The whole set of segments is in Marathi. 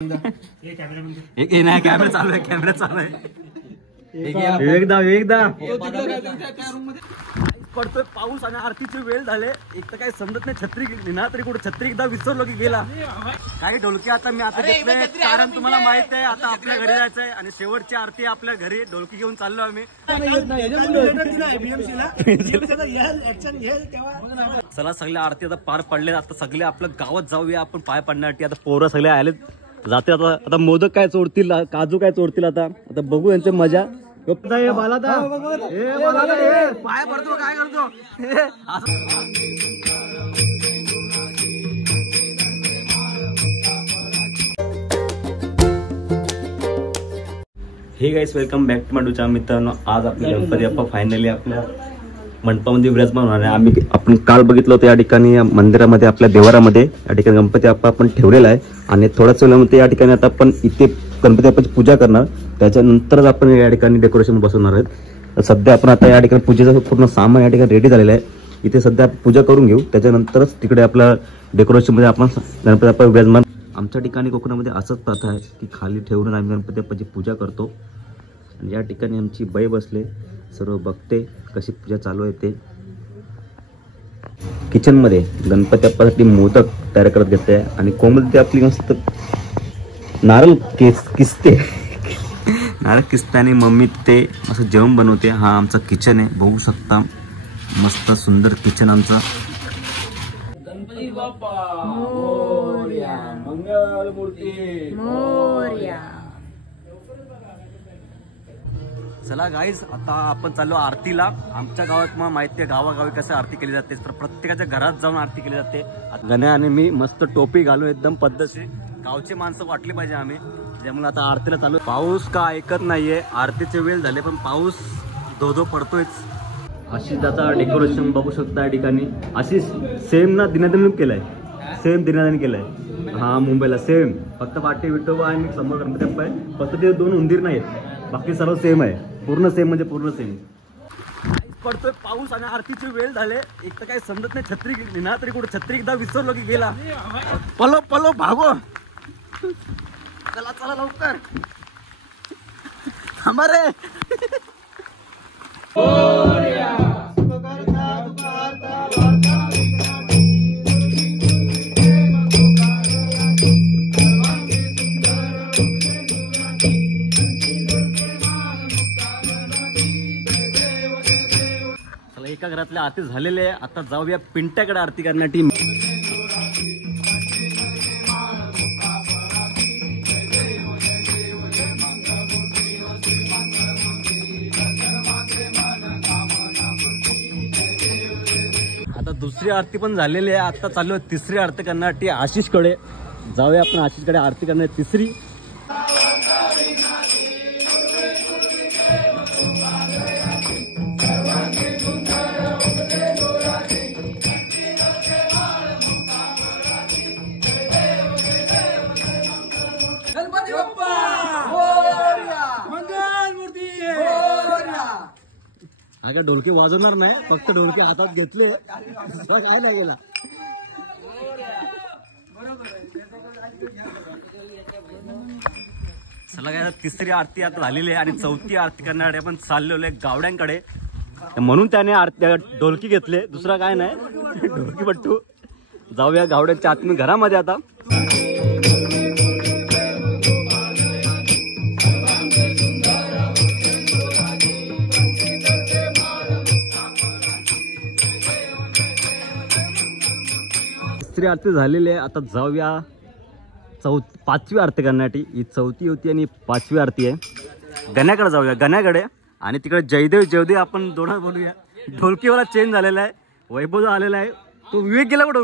एक नाही कॅमेरा चालू आहे, कॅमेरा चालू आहे. एकदा पडतोय पाऊस आणि आरतीची वेळ झाले. एक तर काही समजत नाही, छत्री गेली ना तरी कुठे छत्री एकदा विसरलो की गेला. काही ढोलकी आता मी आता घेतले, कारण तुम्हाला माहित आहे आता आपल्या घरी जायचंय आणि शेवटची आरती आपल्या घरी. ढोलकी घेऊन चाललो आम्ही. चला सगळ्या आरती आता पार पडले. आता सगळे आपल्या गावात जाऊया आपण पाय पडण्यासाठी. आता पोरं सगळे आले जाते. आता मोदक काय चोरतील, काजू काय चोरतील. आता बघू यांची मजा. पाय पडतो काय करतो. Hey guys, welcome back to माडूच्या मित्रांनो. आज आपले गणपती बाप्पा फायनली आपल्या मंडपामध्ये विराजमान होणार आहे. आपण काल बघितलं होतं या ठिकाणी मंदिरामध्ये, आपल्या देवारामध्ये या ठिकाणी गणपती बाप्पा आपण ठेवलेला आहे. आणि थोड्याच वेळामध्ये या ठिकाणी आता आपण इथे गणपती बाप्पाची पूजा करणार. त्याच्यानंतरच आपण या ठिकाणी डेकोरेशन बसवणार आहेत. सध्या आपण आता या ठिकाणी पूजेचं पूर्ण सामान या ठिकाणी रेडी झालेलं आहे. इथे सध्या पूजा करून घेऊ, त्याच्यानंतरच तिकडे आपल्या डेकोरेशनमध्ये आपण गणपती बाप्पा विराजमान. आमच्या ठिकाणी कोकणामध्ये असंच प्रथा आहे की खाली ठेवून आम्ही गणपती बाप्पाची पूजा करतो. आणि या ठिकाणी आमची बाई बसले, सर्व बघते कशी पूजा चालू आहे ते. किचनमध्ये गणपती बाप्पासाठी मोदक तयार करत घेते आणि कोमल ते आपली मस्त नारळ किसते. नारळ किसते आणि मम्मी ते असं जेवण बनवते. हा आमचा किचन आहे, बघू शकता. मस्त सुंदर किचन आमचा. गणपती बाप्पा मोरया, मंगल मूर्ती मोरया. चला गाईज, आता आपण चाललो आरतीला. आमच्या गावात मग माहिती आहे गावागावी कसं आरती केली जाते, तर प्रत्येकाच्या घरात जाऊन आरती केली जाते. गण्या आणि मी मस्त टोपी घालून एकदम पद्धतशीर गावचे माणसं वाटली पाहिजे आम्ही, त्यामुळे आता आरतीला चालू. पाऊस का ऐकत नाहीये, आरतीचे वेळ झाले पण पाऊस धो पडतोयच. आशिष आता डेकोरेशन बघू शकता या ठिकाणी. आशिष सेम ना दिनादन केलंय, सेम दिनादन केलंय. हा मुंबईला सेम, फक्त पाठी विठोबा आणि समोर गणपती बाप्पा आहे. फक्त ते 2 उंदीर नाहीत, बाकी सर्व सेम आहे. पूर्ण सेम म्हणजे पूर्ण सेम. पडतोय पाऊस आणि आरतीची वेळ झाले. एक तर काही समजत नाही, छत्री गेली ना तरी कुठे छत्री एकदा विसरलो की गेला. पलो पलो भागो, चला चला लवकर, थांबा रे. एका घरातल्या आरती झालेले आहे. आता जाऊया पिंट्याकडे आरती करण्यासाठी. आता दुसरी आरती पण झालेली आहे. आता चालू आहे तिसरी आरती करण्यासाठी आशिषकडे. जाऊया आपण आशिषकडे आरती करण्याची तिसरी. अगं ढोलकी वाजवणार नाही, फक्त ढोलकी हातात घेतले, काय नाही गेला. चला काय, तिसरी आरती आता झालेली आहे आणि चौथी आरती करण्यासाठी आपण चाललेलो आहे गावड्यांकडे. म्हणून त्याने आरती ढोलकी घेतले, दुसरा काय नाही, ढोलकी पट्टू. जाऊया गावड्यांच्या आत घरामध्ये. आता तिसरी आरती झालेली आहे. आता जाऊया पाचवी आरती करण्यासाठी. ही चौथी होती आणि 5वी आरती आहे. गण्याकडे जाऊया, गण्याकडे. आणि तिकडे जयदेव आपण दोघं बोलूया. ढोलकीवाला चेंज झालेला आहे, वैभव आलेला आहे. तो विवेक गेला कुठं?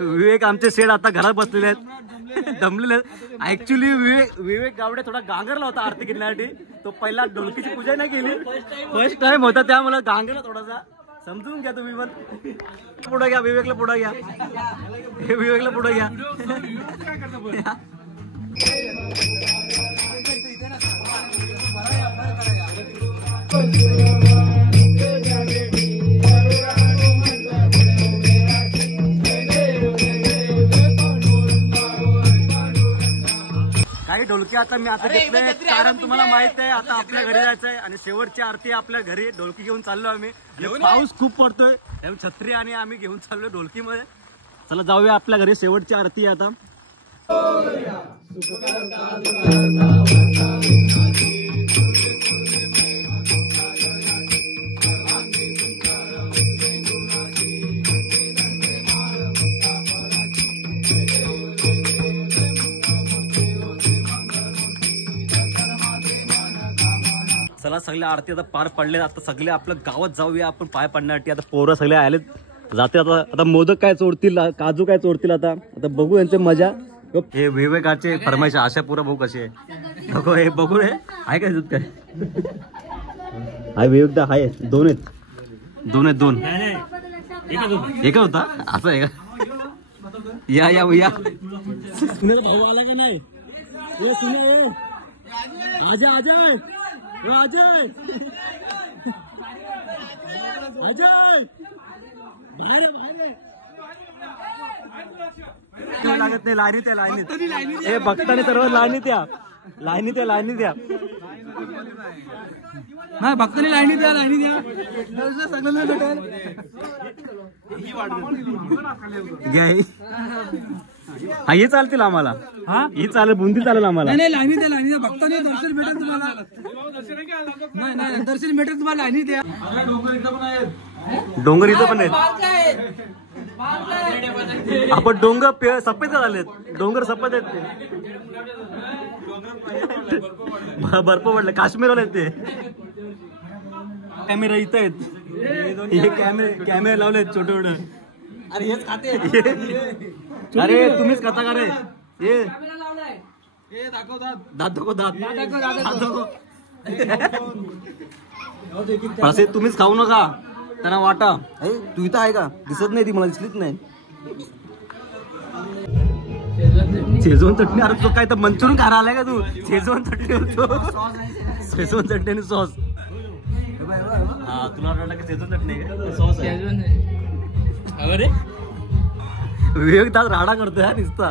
विवेक आमचे शेड आता घरात बसलेले आहेत, दमलेले आहेत. ऍक्च्युली विवेक गावडे थोडा गांगरला होता आरती करण्यासाठी. तो पहिला ढोलकीची पूजा नाही केली, फर्स्ट टाइम होता, त्यामुळे गांगरला थोडासा. समजून घ्या तुम्ही पण. पुढे घ्या विवेकला, पुढे घ्या विवेकला, पुढे घ्या. काही ढोलकी आता मी आता घेतले, कारण तुम्हाला माहित आहे आता आपल्या घरी जायचंय आणि शेवटची आरती आपल्या घरी. ढोलकी घेऊन चाललो आम्ही आणि पाऊस खूप पडतोय, छत्री आणि आम्ही घेऊन चाललोय ढोलकीमध्ये. चला जाऊया आपल्या घरी, शेवटची आरती आहे आता. चला सगळे आरती आता पार पडले, आता सगळे आपल्या गावात जाऊया आपण पाय पडण्यासाठी. आता पोरं सगळे आले जाते. आता मोदक काय चोरतील, काजू काय चोरतील, आता बघू यांची मजा. हे वेगवेगळ्याचे फरमाईश आशा पुरा भाऊ कशी आहे नको हे बघू रे. आहे काय काय हाय विवेकदा आहे. दोन आहेत एका होता असं आहे का. या या या भाऊ आला का नाही. अजय अजय अजय अजय लागत नाही. लाईनीत या लाईनीत हे बघताना सर्व लाईनीत या लाईनीत या लाईनीत या नाही भक्तांनी लाईनीत या लाईनीत या सगळं घ्या हा हे चालतील आम्हाला. हा ही चालेल बुंदी चालेल आम्हाला. नाही लाईनीत या लाईनीत या भक्तांनी दर्शन भेटेल तुम्हाला. नाही नाही दर्शन भेटेल तुम्हाला लाईनीत या. डोंगर इथं पण आहेत. आपण डोंगर सफेद झालेत. डोंगर सफेद आहेत ते बर्फ पडलं. काश्मीरवाले आहेत ते. कॅमेरा इथं आहेत. हे कॅमेरे लावलेत छोटे छोटे. अरे हेच खाते. अरे तुम्हीच खाता का रे. हे दात दाखव दात असे तुम्हीच खाऊ नका त्यांना वाटा. तू इथं आहे का. दिसत नाही ती मला दिसलीच नाही. शेजवान चटणी. अरे तो काय तर मंचुरियन खायला आलाय का तू. शेजवान चटणी शेजवान चटणी आणि सॉस. हा तुला वाटलं की शेजवान चटणी सॉस आहे. विवेक दास राडा करतोय हा नुसता.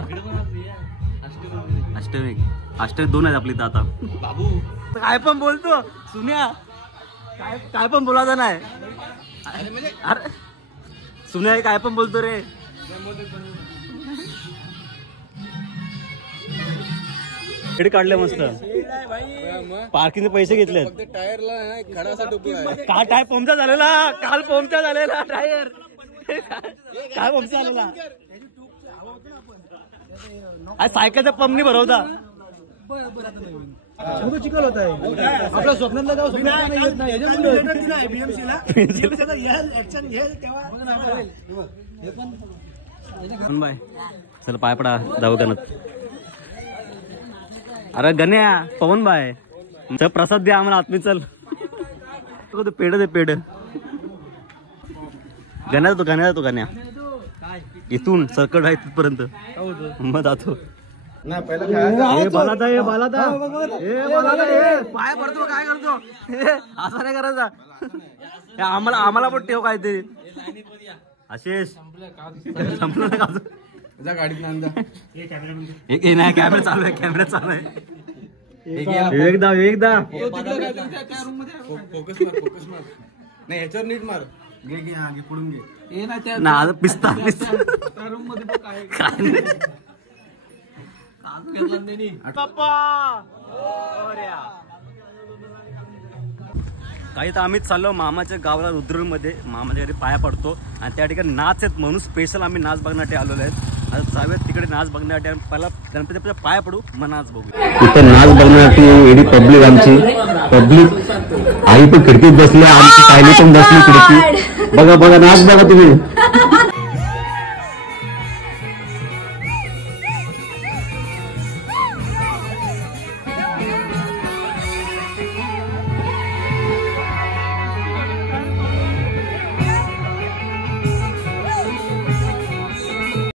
अष्टमी 2 आहेत आपली आता. बाबू काय पण बोलतो सुन्या. काय पण बोलायचा नाही. अरे सुन्या काय पण बोलतो रे. काढले मस्त. पार्किंगचे पैसे घेतले. टायरला काय टायर पंक्चर झालेला. काल पंक्चर झालेला टायर. काय पंक्चर झालेला. सायकलचा पंप नाही भरवता. चिकल होत आहे आपल्या स्वप्नातलं गाव बाय. चल पाय पडा दवाखान्यात. अरे गण्या पवन बाय चल प्रसाद द्या आम्हाला आत्मी. चल पेड दे पेड. गण्या तो गण्या इथून सर्कट आहे तिथपर्यंत मग जातो. पाय पडतो काय करतो असं नाही करायचा. आम्हाला पण ठेव काय ते. आशिष संपलं ना का गाडीत नाही कॅमेरा चालू आहे. एकदा फोकस मार नाही ह्याच्यावर नीट मार. घे पुढून घे. ना पिस्ता काही तर आम्ही चाललो मामाच्या गावाला रुद्रमध्ये. मामाच्या घरी पाया पडतो आणि त्या ठिकाणी नाच आहेत म्हणून स्पेशल आम्ही नाच बघण्यासाठी आलेलो आहेत. आता जाऊयात तिकडे नाच बघण्यासाठी. पहिला गणपतीच्या पाया पडू मग नाच बघू. इथे नाच बघण्यासाठी एवढी पब्लिक आमची पब्लिक. आई पण खिडकीत बसली. आमची सायली पण बसली खिडकी. बघा नाच बघा तुम्ही.